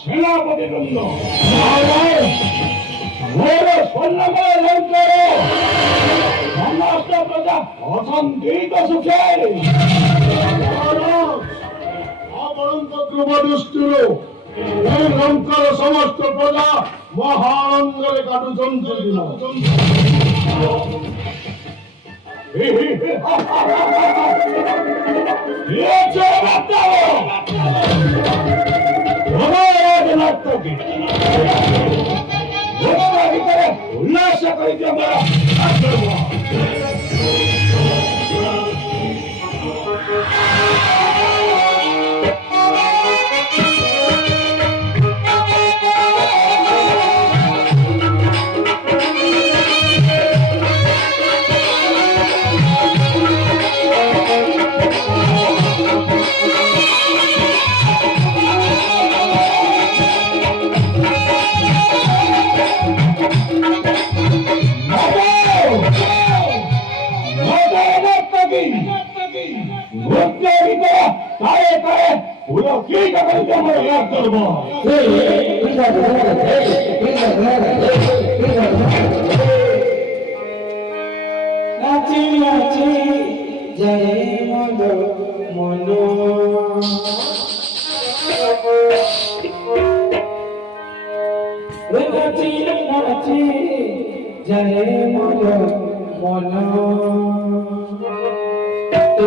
সেনাপতি বৃন্দ সমস্ত প্রজা অসন্তুষ্ট সুখের এই লঙ্কার সমস্ত প্রজা মহানন্দরে কাটুচন্দ্র দিল। উল্লাস করিতে আমরা নাচি নাচি জয় মন মন নাচি নাচি জয় মন মন তো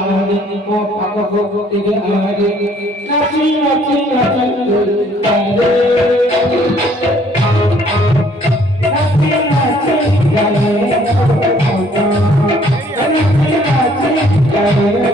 আরে মো পাক গো তিগে আরে নাচি নাচি নাচি আরে নাচি নাচি জয়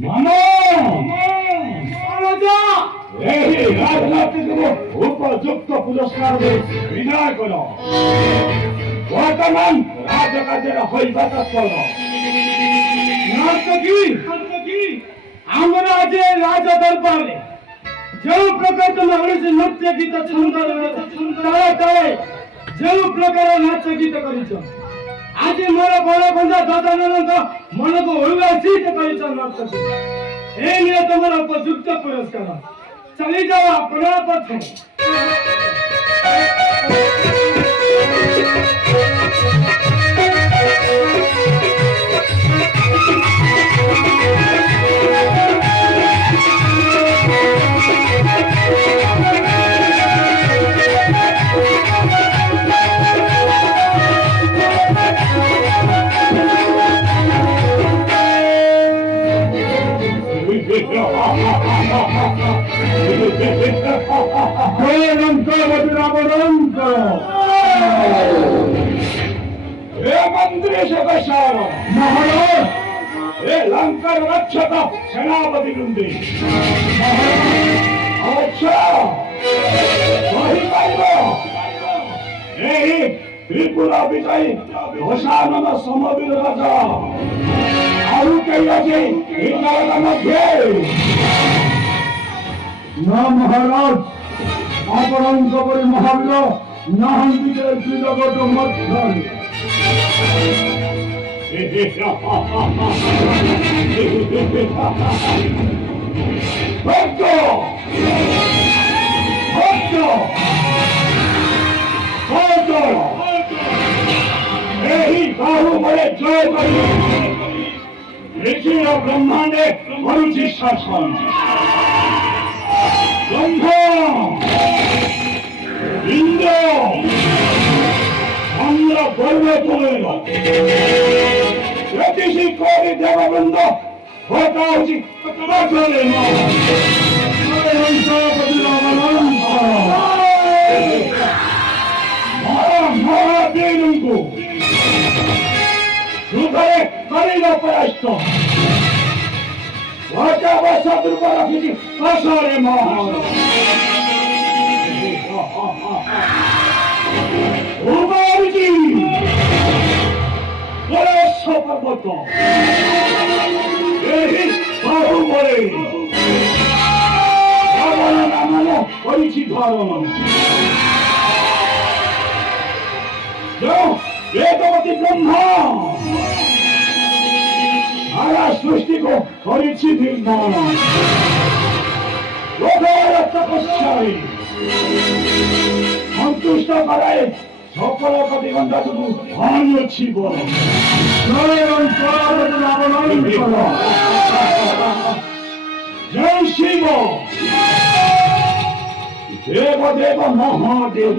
Mano! এই রাজনীতিকে উপযুক্ত পুরস্কার বিনয় কর বর্তমান রাজকাজের হইবা তৎপর ନର୍ତ୍ତକୀ ଆମର ଆଜି ରାଜ ଦରବାରରେ ଯେଉଁ ପ୍ରକାର ତମେ ଓଡ଼ିଶୀ ନୃତ୍ୟ ଗୀତ ଛନ୍ଦ ତାଳେ ତାଳେ ଯେଉଁ ପ୍ରକାର ନାଚ ଗୀତ କରିଛ ଆଜି ମୋର ବଡ଼ ବନ୍ଧୁ ଦଦାନଙ୍କ ମନକୁ ଉଲ୍ଲାସିତ କରିଛ ନର୍ତ୍ତକୀ ଏ ନିଏ ତମର ଉପଯୁକ୍ତ ପୁରସ୍କାର ଚାଲିଯାଅ ଆପଣ ପଛେ मंत्री महाराज हे लंकर रक्षक सेनापति वृंदे अच्छा वही त्रिपुरा विजयी घोषानन समवीर राजा आरु कैलासी मध्य ना महाराज आपणक परि महावीर नाहंती जगत मध्य भक्त भक्त भक्त यही बाहुबले जय करी ऋषि और ब्रह्मांडे मरुचि शासन ब्रह्म इंद्र আমরা গর্বে তুলে জ্যোতিষী কবি দেববৃন্দ হতা উচিত মহাদেবଙ୍କୁ ହୃଦୟରେ କରିଲ ପରାସ୍ତ ଭଜା ବସ ଦୁର୍ଗ ରଖିଛି ବସରେ ମହର উমারজি পরশ পর্বত এই বাহুবলে রাবণ নামে করেছি ধরণ বেদবতী ব্রহ্মা সারা সৃষ্টিকে করেছি নির্মাণ লোকের তপস্যায় সন্তুষ্ট করায় সকল প্রতিবন্ধা শুধু আমি অছি বল জয় শিব দেব দেব মহাদেব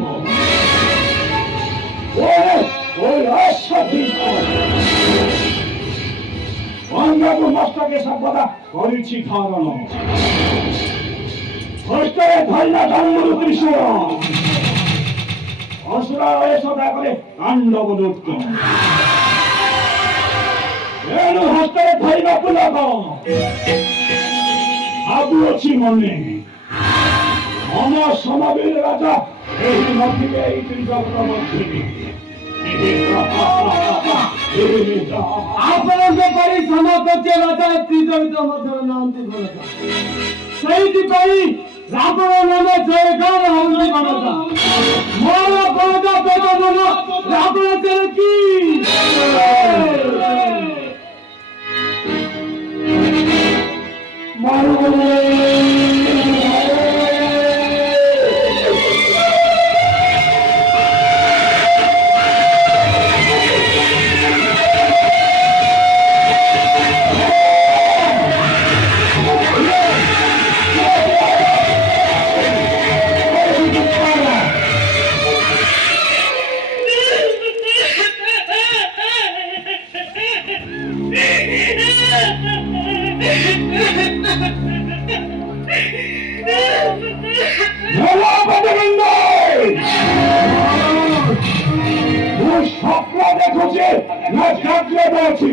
অঙ্গକୁ ମସ୍ତକେ ସର୍ବଦା କରିଛି ଧାରଣ ହସ୍ତରେ ଧରିଲ ଜନ୍ମରୁ ତ୍ରିଶୂଳ ଅସୁର ସଦା କରେ ତାଣ୍ଡବ ନୃତ୍ୟ ଏଣୁ ହସ୍ତରେ ଧରିବା ପୁଲକ ଭାବୁଅଛି ମନେ ଆମ ସମବୀର ରାଜା ଏହି ନଥିବେ ଏଇ ତ୍ରିଜଗତ ମଧ୍ୟରେ ଆପଣଙ୍କ ପରି ସମକକ୍ଷ ରାଜା ତ୍ରିଜଗତ ମଧ୍ୟରେ ନାହାନ୍ତି ଭରତ ସେଇଥିପାଇଁ ରାବଣ ନାମ ଜୟଗାନ ହଉଛି ଭରତ ମୋର ଭରତ ବେଦ ମନ ରାବଣ ତେର କି স্বপ্ন দেখুছি না জাগ্রত আছি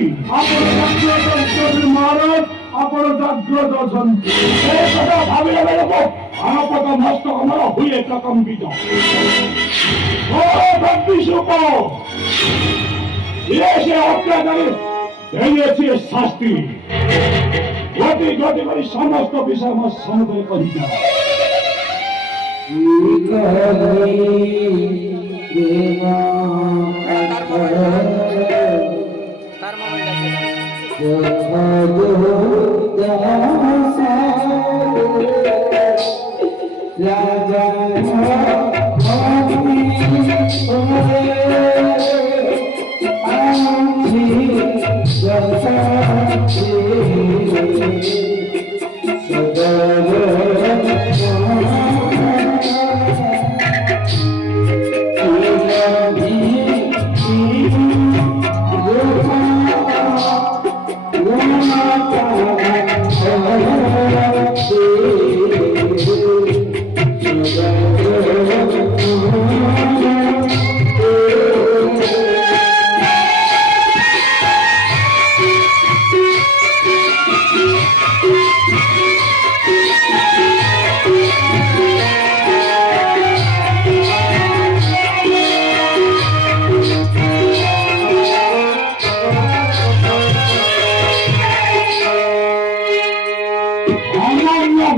মহারাজ ଆପଣ ଜାଗ୍ରତ ଅଛନ୍ତି ସେ କଥା ଭାବିଲେ ବେଳକୁ আপাত মস্তক আমার হয়ে প্রকম্পিত। ও ভক্তি সুখ এসে অত্যাচারে পেয়েছে শাস্তি, গতি গতি করে সমস্ত বিষয় আমার সমুদয় করিতে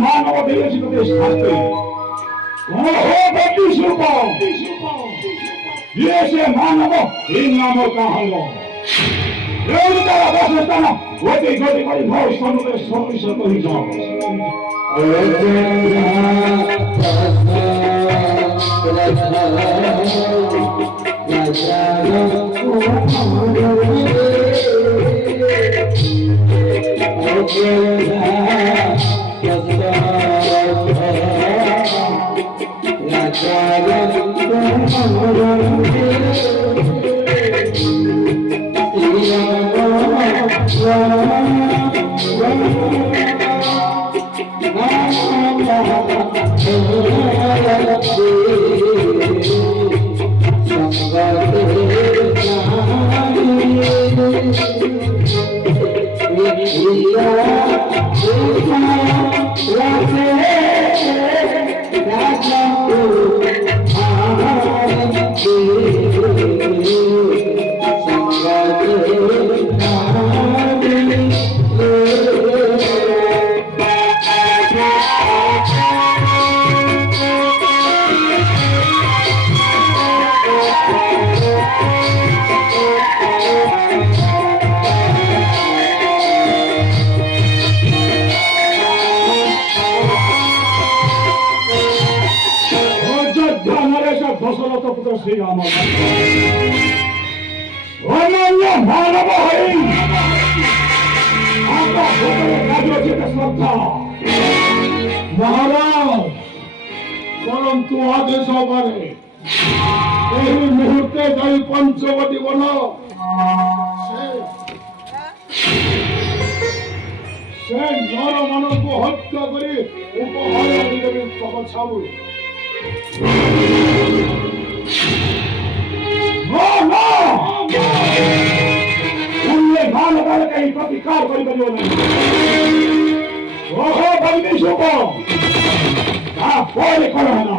মানব দিয়েছি তোদের শাস্তি। ও ভক্তি সুখ এসে মানব এই নাম কাহল বসস্থান গতি গতি করে ভয় সমুদ্রে সদৃশ করিত। দশরথ পুত্র শ্রীরাম অনন্য মানব হই আমরা সকলের কাজে যেতে শ্রদ্ধা মহারাজ, পরন্তু আদেশ পারে এই মুহূর্তে যাই পঞ্চবটী বল সে নর মানবকে হত্যা করে উপহার দিবে তপস্যাবু। প্রতিকার করিবে ওহো বন্দি শুভ পরে করো না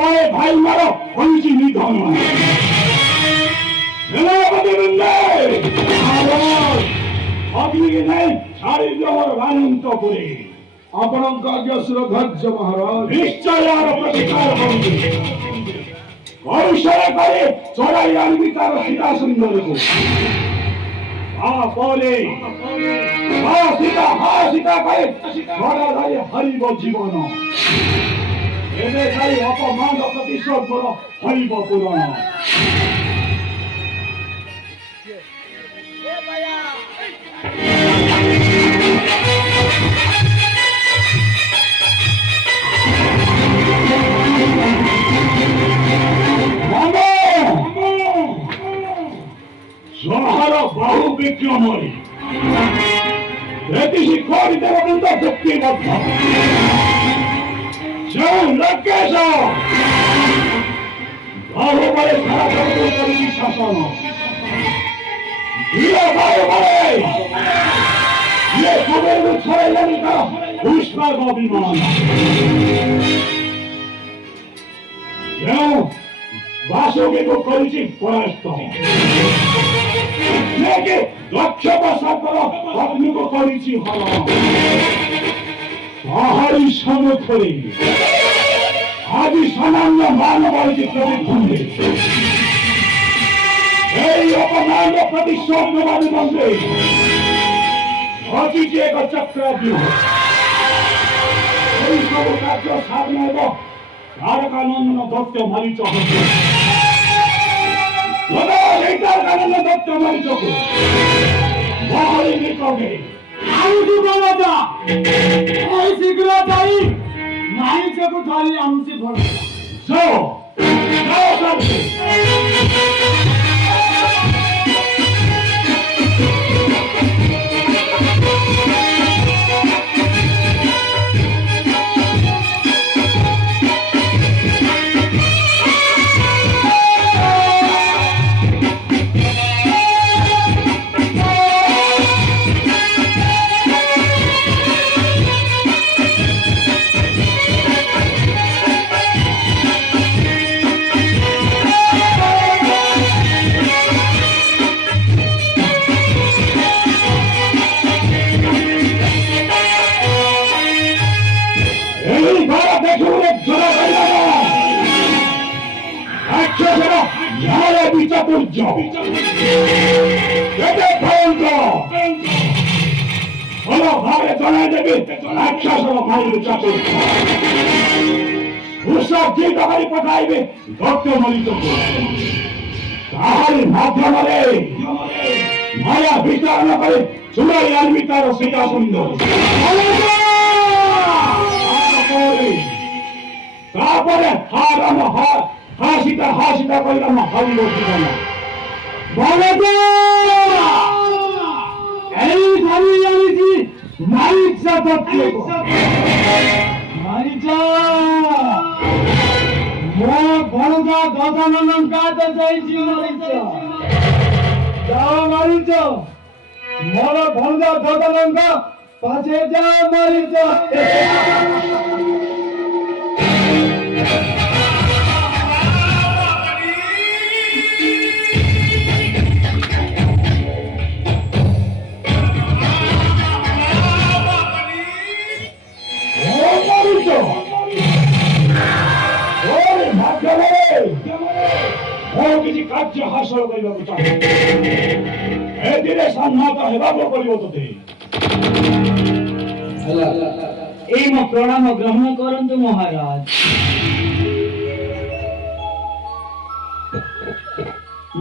মায়ে ভাই মারো হয়েছি নিধন সেনাপতি বৃন্দে অগ্নিকে নেই ছাড়ি দেওয়ার আনন্দ করে ଆପଣଙ୍କ ଆଜ୍ଞା ସୁରଧାର୍ଯ୍ୟ ମହାରାଜ নিশ্চয় আর প্রতিকার করবে কৌশলে করে চড়াই আনবি তার সীতা সুন্দরকে তারপরে হা সীতা করে ছড়া ধরে হরিব জীবন এদের খাই অপমান প্রতিশোধ কর হরিব পুরাণ সহর বাহু বিক্রমণী ব্রিটিশ কোরিতে পর্যন্ত চুক্তিবদ্ধ সেও লঙ্কেশ বাহুবলে সারা জগৎ করেছি শাসন ধীরে বাহুবলে ইয়ে কুবের ছড়াই জানি তারা পুষ্পার বিমান সেও বাসকে করেছি পরাস্ত দেখে দক্ষ বসাকর অগ্নিকে করেছি হল পাহাড়ি সমুদ্রে আদি সামান্য মানবাড়িতে প্রতিদ্বন্দ্বে এই অপমান প্রতিশোধ নেবার মধ্যে ঘটিছে এক চক্রব্যূহ এই সব কার্য সাধনা এবং তারকানন্দন দত্ত মারিচ হচ্ছে দত্ত মারিচ মহারি নিকটে आमची बनवता काही शिकला ताई नाही शकू थाली आमची भरता যাও যাও সাথে ভাবে জানাই দেবে রাক্ষস মায়ের চাতুর্য উৎসব যে টাকারি পাঠাইবে দত্ত মালিক তাহার মাধ্যমে মায়া বিচারণা করে চুলাই আনবি তার সীতা সুন্দর তারপরে হাসিটা করলাম হরিব জীবন এই থালি জানিছি মারিচা দত্ত মারিচা ମୋ ଭଣଜା ଗଜାନନଙ୍କ ହାତ ଯାଇଛି ମାରିଚ ଯାଅ ମାରିଚ ମୋର ଭଣଜା ଗଜାନନଙ୍କ ପାଛେ ଯାଅ ମାରିଚ କିଛି କାର୍ଯ୍ୟ ହାସଲ କରିବାକୁ ଚାହେଁ ଏଥିରେ ସମ୍ମତ ହେବାକୁ ପଡ଼ିବ ତୋତେ এই ମୋ ପ୍ରଣାମ ଗ୍ରହଣ କରନ୍ତୁ ମହାରାଜ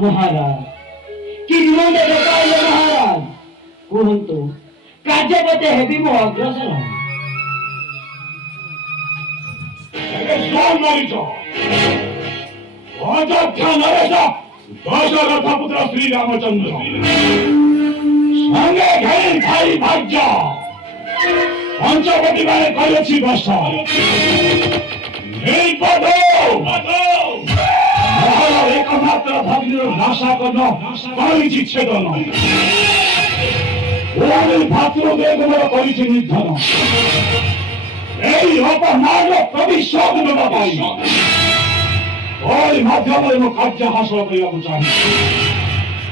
ମହାରାଜ କି ନିମନ୍ତେ ଡକାଇଲେ ମହାରାଜ କୁହନ୍ତୁ କାର୍ଯ୍ୟ କେତେ ହେବି ମୁଁ ଅଗ୍ରସର ମାରିଛ অযোধ্যা নরেশ দশরথ পুত্র শ্রীরামচন্দ্র সঙ্গে ঘের ভাই ভাগ্য পঞ্চবতী মানে করেছি বস এই পদ মহলার একমাত্র ভগ্নের নাশা কর্ণ করেছি ছেদন ওদের ভাতৃদের করেছি নির্ধন এই অপমান প্রতিশোধ নেওয়া পাই ତାରି ମାଧ୍ୟମରେ ମୁଁ କାର୍ଯ୍ୟ ହାସଲ କରିବାକୁ ଚାହେଁ।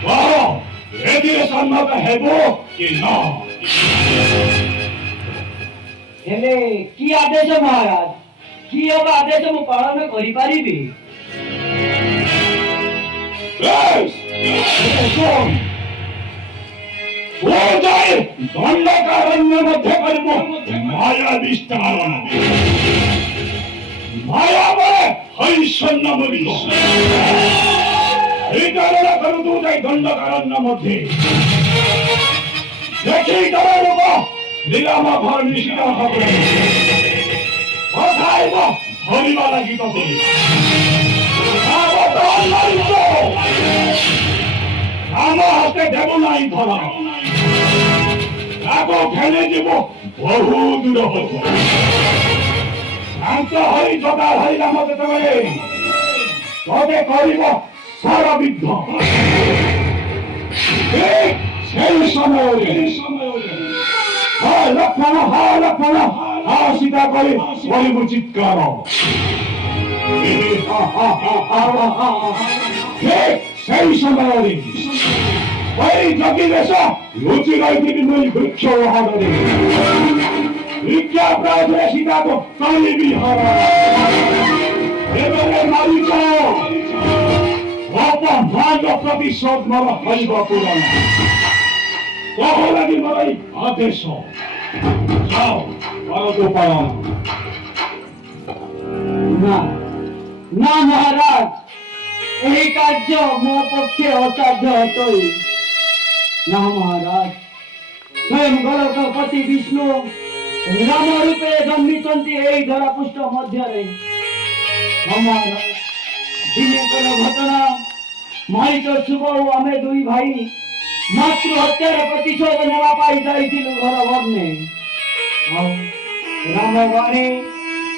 କହ ଏଥିରେ ସମ୍ମତ ହେବ କି ନା? ହେଲେ କି ଆଦେଶ ମହାରାଜ? କି ଅବା ଆଦେଶ ମୁଁ ପାଳନ କରିପାରିବି? ବେଶ, ଶୁଣ, ତୁ ଯାଇ ଦଣ୍ଡକାରଣ୍ୟ ମଧ୍ୟ କରିବୁ ମାୟା ବିସ୍ତାରଣ। ମାୟା ବଳେ ହରିଶନ୍ନ ମିଳିବ। এই কারণে করু তু যাই দণ্ডকারণ্য মধ্যে দেখি তবে লোক নিলাম ঘর নিশিত হবে কথাইব ধরিবা লাগি তবে ଆମ ହାତେ ଦେବ ନାହିଁ ଧରା। ତାକୁ ଫେଲେ ଯିବ ବହୁ ଦୂର ହବ। ଶାନ୍ତ ହୋଇ ଜଗା ଧରିଲା ମତେ ଯେତେବେଳେ ତବେ କରିବ ସାର ବିଦ୍ଧ। সেই সময়ে লক্ষণ সীতা করে বলিব চিৎকার। সেই সময়ে ওই জগি বেশ লুচি রইতে নই বৃক্ষ হারে বিজ্ঞাপনে সীতা তো কালী বিহার এবারে মালিক অপমান প্রতিশোধ মর হইব পুরাণ। কহ লাগি মর এই আদেশ যাও করো পালন। না না মহারাজ, এই কার্য ମୋ ପକ୍ଷେ ଅସାଧ୍ୟ ଅଟଇ। ନା ମହାରାଜ, ସ୍ୱୟଂ ଗୋଲକପତି ବିଷ୍ଣୁ ରାମ ରୂପେ ଜନ୍ମିଛନ୍ତି ଏହି ଧରାପୃଷ୍ଠ ମଧ୍ୟରେ। ମହାରାଜ, ଦିନକର ଘଟଣା ମାଇକ ଶୁଭ ଓ ଆମେ ଦୁଇ ଭାଇ ମାତୃ ହତ୍ୟାର ପ୍ରତିଶୋଧ ନେବା ପାଇଁ ଯାଇଥିଲୁ ଘର ବର୍ଣ୍ଣେ। ଆଉ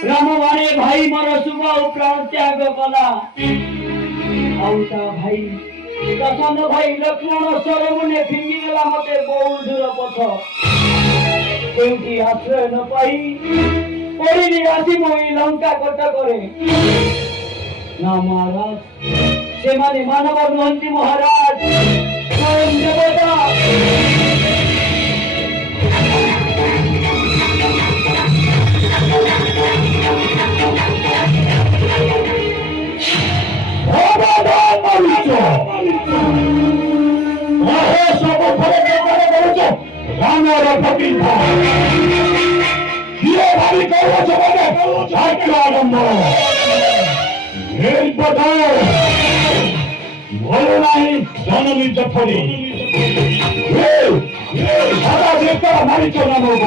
ରାମବାଣୀ ଭାଇ ମୋର ଶୁଭ ପ୍ରାଣ ତ୍ୟାଗ କଲା। ଆଉ ତା ଭାଇ ପ୍ରସନ୍ନ ଭାଇ ଲକ୍ଷ୍ମଣ ସରମୁନେ ଫିଙ୍ଗିଦେଲା ମତେ ବହୁ ଦୂର ପଥ। କେଉଁଠି ଆଶ୍ରୟ ନ ପାଇ ପଡ଼ିଲି ଆସି ମୁଁ ଏଇ ଲଙ୍କା କଟକରେ। ନା ମହାରାଜ, ସେମାନେ ମାନବ ନୁହନ୍ତି ମହାରାଜ, ସ୍ୱୟଂ ଦେବତା। রামের প্রতিজ্ঞ কিয়ে ভাবি কৌরছ বলে ভাগ্য আরম্ভ এই পথ বলো নাই জননী জঠরে সাদা দেখতে মারিচ নামব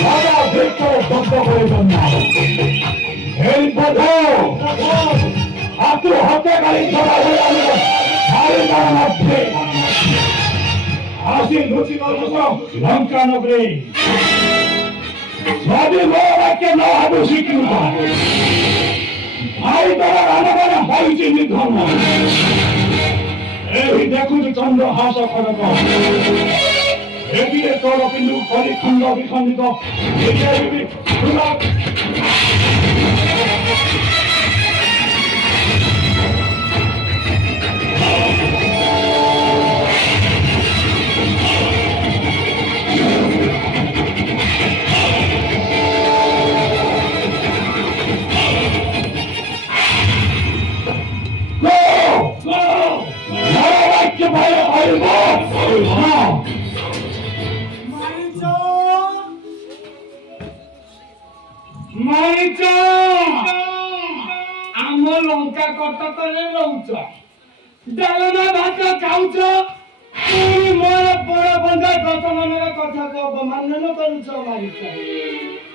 সাদা দেখতে দগ্ধ করে জন্ম এই পথ হাতু হত্যাকারী ধরা হয়ে আমি সাড়ে তার মধ্যে আসি লুচি লঙ্কা নগরে যদি মোর বাক্য ন হবে স্বীকৃত ভাই তারা রানবান হয়েছে নিধন। এই দেখুছি চন্দ্র হাস খড়ক এগিয়ে তোর কিন্তু পরিখণ্ড বিখণ্ডিত ଆମ ଲଙ୍କା କଟକରେ ରହୁଛ, ଡାଲମା ଭାତ ଖାଉଛ, ପୁଣି ମୋର ବଡ ବନ୍ଧା ଦଶମନର କଥାକୁ ଅବମାନନ କରୁଛ। ମାରିଛ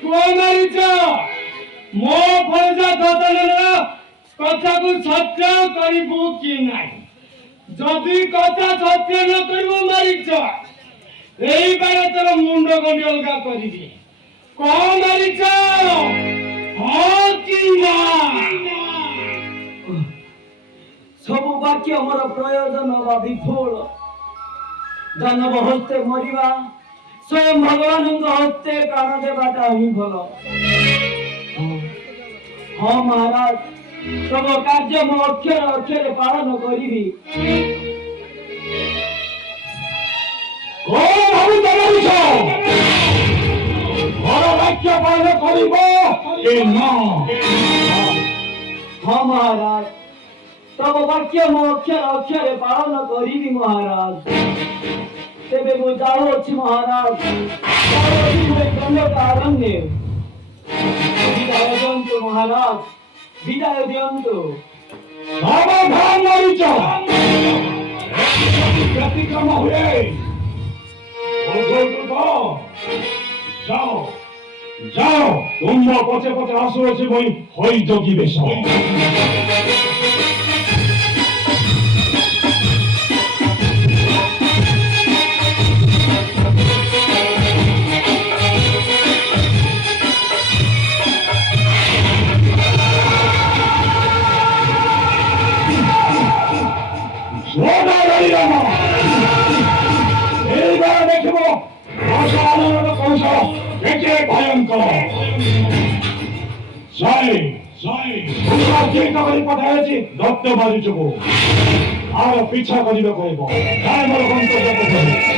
କୁହ, ମାରିଛ ମୋ ଫଳଜା ଦଶମନର କଥାକୁ ସତ୍ୟ କରିବୁ କି ନାହିଁ? ଯଦି କଥା ସତ୍ୟ ନ କରିବୁ ମାରିଛ, এইবার তোর মুন্ড গন্ডি অলগা করিবি। কম মারিছ ସବୁ ବାକ୍ୟ ମୋର ପ୍ରୟୋଜନ ବା ବିଫଳ। ଦାନବ ହସ୍ତେ ମରିବା, ସ୍ୱୟଂ ଭଗବାନଙ୍କ ହସ୍ତେ ପ୍ରାଣ ଦେବାଟା ହିଁ ଭଲ। ହଁ ମହାରାଜ, তব କାର୍ଯ୍ୟ ମୁଁ ଅକ୍ଷର ଅକ୍ଷରେ ପାଳନ କରିବି। କଣ ଭାବୁଛ ମଣିଷ? ଘର ବାକ୍ୟ ପାଳନ କରିବ କି ନା? ହଁ ମହାରାଜ, ତବ ବାକ୍ୟ ମୁଁ ଅକ୍ଷର ଅକ୍ଷରେ ପାଳନ କରିବି ମହାରାଜ। ତେବେ ମୁଁ ଯାଉଅଛି ମହାରାଜ, ଯାଉଅଛି ମୁଁ ଦଣ୍ଡକାରଣ୍ୟ। ବିଦାୟ ଦିଅନ୍ତୁ ମହାରାଜ, ବିଦାୟ ଦିଅନ୍ତୁ। ସାବଧାନ ମଣିଷ, ବ୍ୟତିକ୍ରମ ହୁଏ। ଯାଅ ଯାଅ, ତୁମ ପଛେ ପଛେ ଆସୁଅଛି ବହି ହଇ ଜଗି ବେଶ। এইবার দেখিব অসাধারণ কৌশল, একে ভয়ঙ্কর। জয় জয়, চিন্তা করে পঠাইছি দত্ত বাজুচକୁ। আর পিছা କରିବାକୁ ହେବ। ମୋର ଗନ୍ତବ୍ୟ